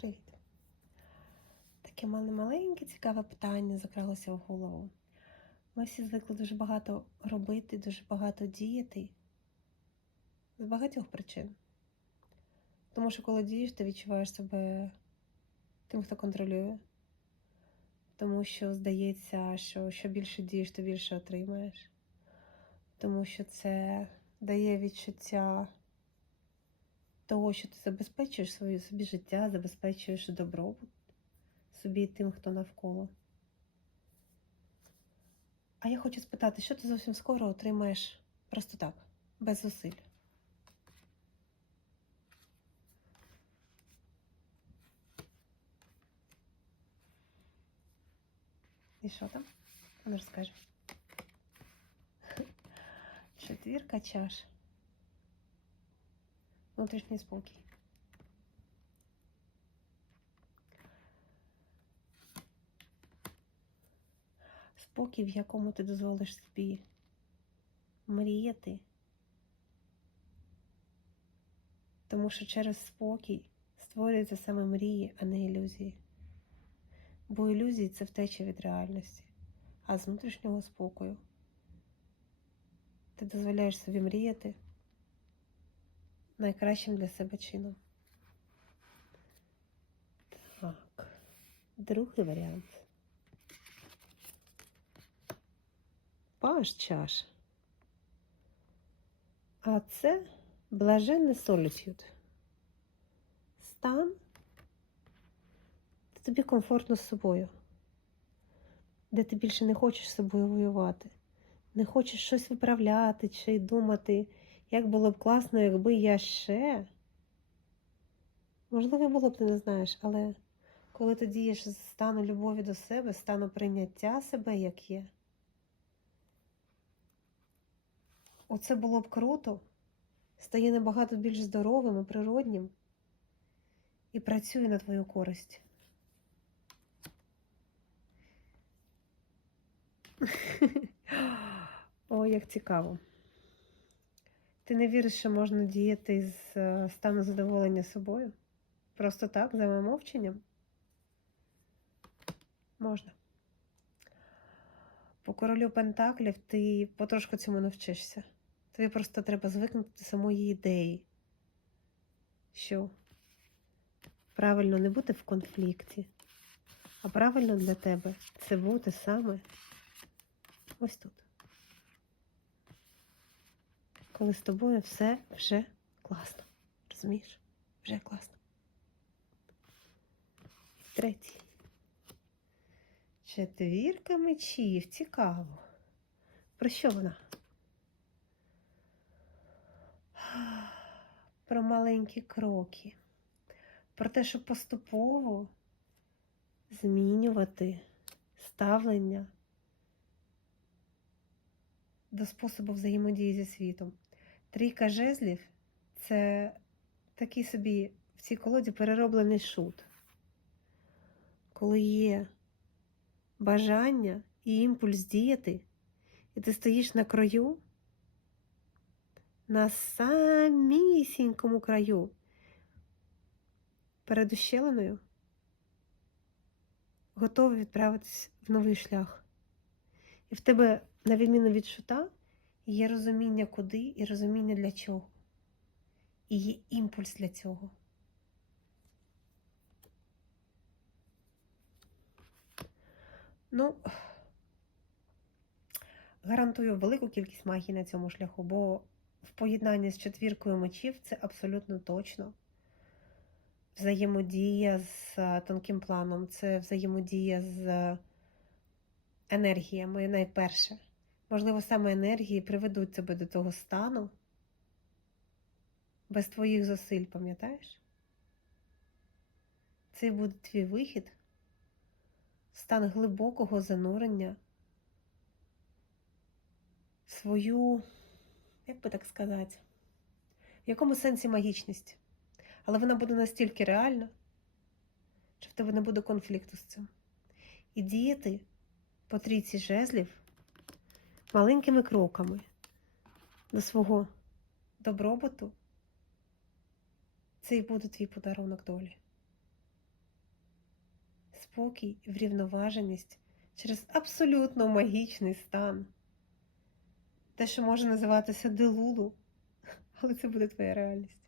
Привіт. Таке мене маленьке, цікаве питання закралося в голову. Ми всі звикли дуже багато робити, дуже багато діяти з багатьох причин. Тому що коли дієш, ти відчуваєш себе тим, хто контролює. Тому що здається, що що більше дієш, то більше отримаєш. Тому що це дає відчуття того, що ти забезпечуєш своє собі життя, забезпечуєш добробут собі і тим, хто навколо. А я хочу спитати, що ти зовсім скоро отримаєш просто так, без зусиль? І що там? А Ну. Четвірка чаш. Внутрішній спокій. Спокій, в якому ти дозволиш собі мріяти. Тому що через спокій створюються саме мрії, а не ілюзії. Бо ілюзії це втеча від реальності, а з внутрішнього спокою ти дозволяєш собі мріяти найкращим для себе чином. Так, другий варіант. Паш чаш. А це блаженний солітюд. Стан, де тобі комфортно з собою, де ти більше не хочеш з собою воювати, не хочеш щось виправляти чи думати, як було б класно, якби я ще. Можливо, було б ти не знаєш, але коли ти дієш з стану любові до себе, стану прийняття себе, як є. Оце було б круто, стає набагато більш здоровим і природнім і працює на твою користь. О, як цікаво. Ти не віриш, що можна діяти з е, стану задоволення собою? Просто так, за мовченням? Можна. По королю Пентаклів ти потрошку цьому навчишся. Тобі просто треба звикнути до самої ідеї, що правильно не бути в конфлікті, а правильно для тебе це бути саме ось тут. Коли з тобою все вже класно. Розумієш? Вже класно. Третій. Четвірка мечів. Цікаво. Про що вона? Про маленькі кроки. Про те, щоб поступово змінювати ставлення до способу взаємодії зі світом. Трійка жезлів це такий собі в цій колоді перероблений шут. Коли є бажання і імпульс діяти, і ти стоїш на краю, на самісінькому краю, перед ущелиною, готовий відправитись в новий шлях. І в тебе, на відміну від шута, є розуміння куди і розуміння для чого. І є імпульс для цього. Ну, гарантую велику кількість магії на цьому шляху, бо в поєднанні з четвіркою мечів це абсолютно точно. Взаємодія з е, тонким планом, це взаємодія з енергіями найперше. Можливо, саме енергії приведуть тебе до того стану без твоїх зусиль, пам'ятаєш? Це буде твій вихід, стан глибокого занурення, свою, як би так сказати, в якому сенсі магічність. Але вона буде настільки реальна, що в тебе не буде конфлікту з цим. І діяти по трійці жезлів маленькими кроками до свого добробуту, це і буде твій подарунок долі. спокій, врівноваженість через абсолютно магічний стан. Те, що може називатися делулу, але це буде твоя реальність.